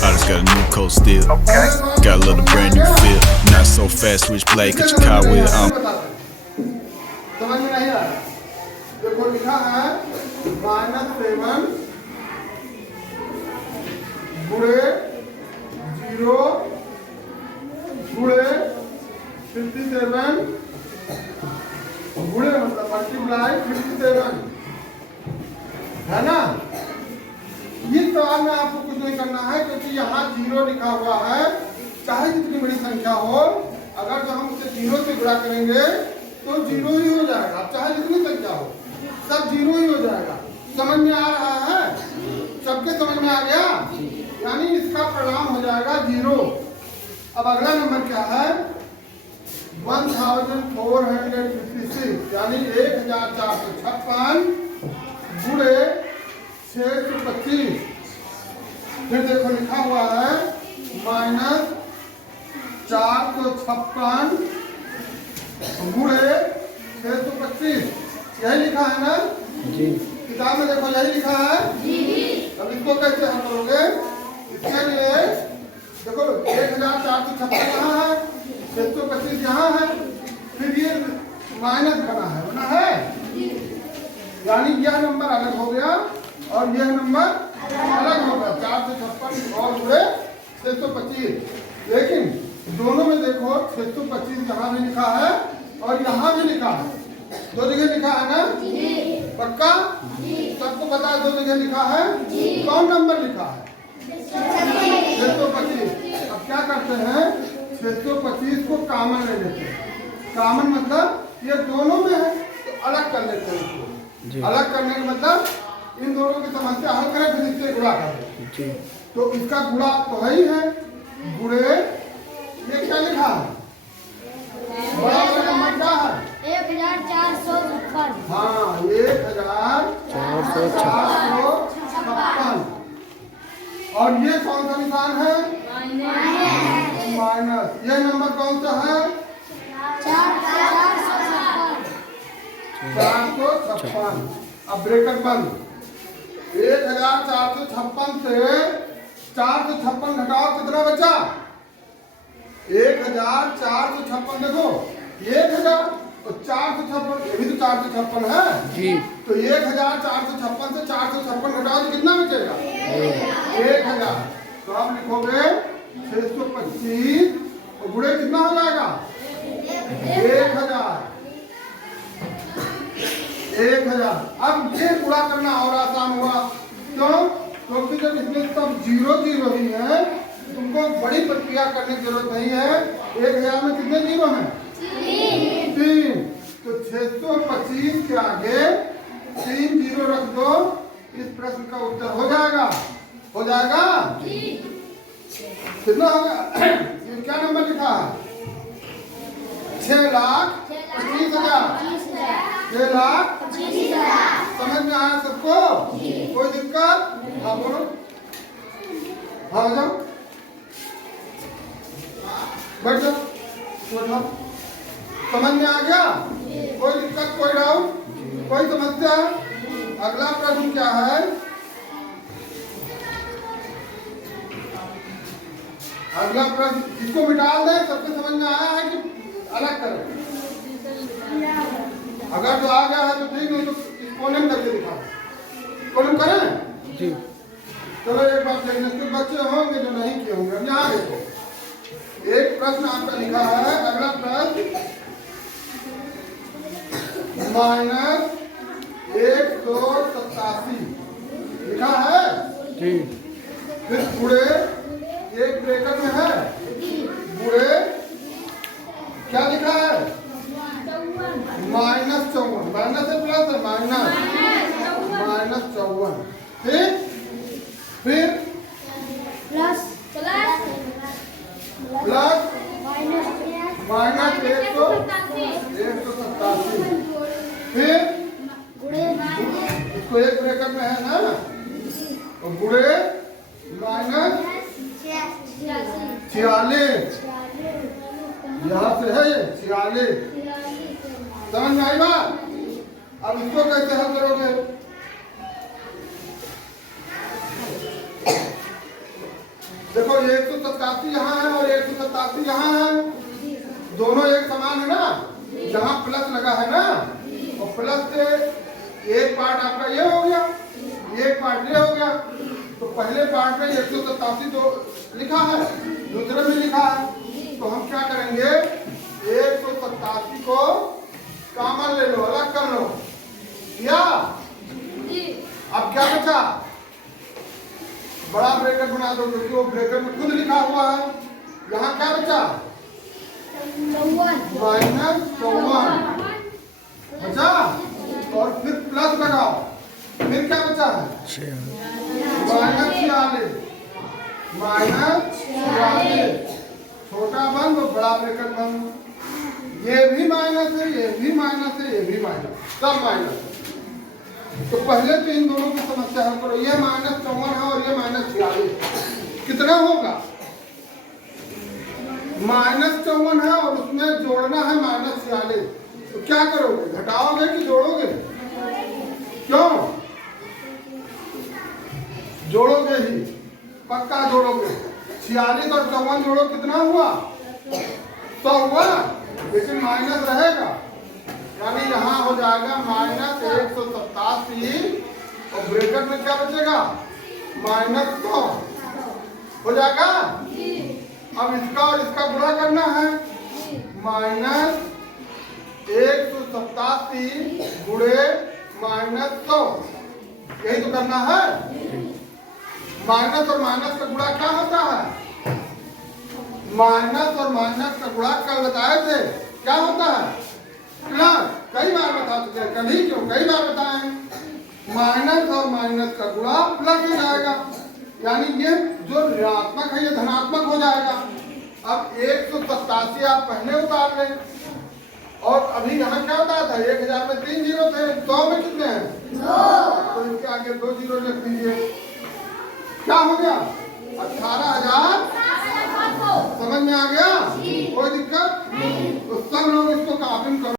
I just got a new coat still. Got a little brand new feel. Not so fast, switch play, cut your car with. समझ में नहीं आया? देखो लिखा है -7 गुणे 0 गुणे 57 गुणे मतलब मल्टीप्लाई 57 है ना। ये सवाल में आपको कुछ नहीं करना है क्योंकि यहाँ 0 लिखा हुआ है। चाहे जितनी बड़ी संख्या हो, अगर जो हम उसे 0 से गुणा करेंगे तो 0 ही हो जाएगा। चाहे जितनी संख्या हो सब 0 ही हो जाएगा। समझ में आ रहा है? सबके समझ में आ गया? यानी इसका परिणाम हो जाएगा 0। अब अगला नंबर क्या है? 1456 यानी 1456 गुणे 625। फिर देखो लिखा हुआ है -456 गुणे 625। यही लिखा है ना जी? किताब में देखो यही लिखा है जी। अब इसको कैसे हल करोगे? इसके लिए देखो 1456 यहाँ है, 625 यहाँ है, फिर ये माइनस बना है यानी यह नंबर अलग हो गया और यह नंबर अलग होगा। 456 और हुए 625। लेकिन दोनों में देखो 625 यहाँ भी लिखा है और यहाँ भी लिखा है। दो जगह लिखा है ना जी? पक्का सबको पता है? दो जगह लिखा है। कौन नंबर लिखा है? 625। अब क्या करते हैं? 625 को कॉमन ले लेते हैं। कॉमन मतलब ये दोनों में है तो अलग कर लेते हैं इसको। अलग करने का मतलब इन दोनों की समस्या हल करें फिर इससे गुणा करें। तो इसका गुणा तो है ही है। गुणे ये क्या लिखा है? बड़ा वाला नंबर क्या है? 1456। हाँ 1456। और ये कौन सा निशान है? माइनस। ये नंबर कौन सा है? 456। अब ब्रैकेट बंद। 1456 से 456 घटाओ कितना बचा? 1456 देखो 1000 तो 456 ये भी तो 456 है जी। तो 1456 से 456 घटाओ तो कितना बचेगा? 1000। तो आप लिखोगे 625 तो गुणे कितना हो जाएगा? 1000। अब ये गुणा करना और आसान हुआ। क्यों? क्योंकि जब इसमें सब 0 0 ही है तुमको बड़ी प्रक्रिया करने की जरूरत नहीं है। 1000 में कितने 0 हैं? 3। तो 625 के आगे 3 0 रख दो, इस प्रश्न का उत्तर हो जाएगा। हो जाएगा कितना होगा? ये क्या नंबर लिखा है? 6,25,000। 6,25,000। समझ में आया सबको? कोई दिक्कत? हाँ बोलो। हाँ जाओ बैठ जाओ। समझ में आ गया? कोई दिक्कत, कोई डाउट, कोई समस्या? अगला प्रश्न क्या है? अगला प्रश्न इसको मिटा दें। सबके समझ में आया है कि अलग करें? अगर जो आ गया है तो ठीक, नहीं तो कॉलम करके दिखा। कॉलम करें जी? चलो एक बात देखने कुछ बच्चे होंगे जो नहीं किए होंगे। अब यहाँ देखो एक प्रश्न आपका लिखा है। अगला प्रश्न -187 लिखा है जी। फिर गुणे एक ब्रैकेट में है गुणे क्या लिखा है? -54। माइनस है प्लस है? -54। फिर प्लस -187। फिर इसको एक ब्रैकेट में है ना तो गुणे -46। यहाँ से है ये 46। समझ में आई बात? अब इसको कैसे हल करोगे? देखो 187 यहाँ है और 187 यहाँ है, दोनों एक समान है ना, यहाँ प्लस लगा है ना, और प्लस से एक पार्ट आपका ये हो गया, एक पार्ट ये हो गया। तो पहले पार्ट में 187 तो लिखा है, दूसरे में लिखा है, तो हम क्या करेंगे 187 को कॉमन ले लो, अलग कर लो, या अब क्या बचा, बड़ा ब्रैकेट बना दो क्योंकि वो ब्रैकेट में खुद लिखा हुआ है। यहाँ क्या बचा, -54 बचा, और फिर प्लस लगाओ, फिर क्या बचा है -46, छोटा बंद और बड़ा ब्रैकेट बंद, ये भी माइनस है, ये भी माइनस है, ये भी माइनस, सब माइनस है। तो पहले तो इन दोनों की समस्या हल करो, ये -54 है और ये -46, कितना होगा, -54 है और उसमें जोड़ना है -46, तो क्या करोगे, घटाओगे कि जोड़ोगे, क्यों जोड़ोगे ही, पक्का जोड़ोगे, 46 और 54 जोड़ो कितना हुआ, 100 हुआ, लेकिन माइनस रहेगा, यानी यहाँ हो जाएगा -187 और ब्रैकेट में क्या बचेगा -100 हो जाएगा। अब इसका और इसका गुणा करना है, -187 गुणे -100, यही तो करना है। माइनस और माइनस का गुणा क्या होता है, माइनस और माइनस का गुणा कल बताए थे, क्या होता है प्लस, कई बार बता चुके हैं, कभी क्यों कई बार बताए हैं, माइनस और माइनस का गुणा प्लस हो जाएगा, यानी ये जो ऋणात्मक है ये धनात्मक हो जाएगा। अब 187 आप पहले उतार लें, और अभी यहाँ क्या होता था 1000 में 3 जीरो थे, 100 में कितने हैं 2, तो इसके आगे 2 जीरो लिख दीजिए, क्या हो गया 18,000, समझ में आ गया, कोई दिक्कत, तो सब लोग इसको कॉपी करो।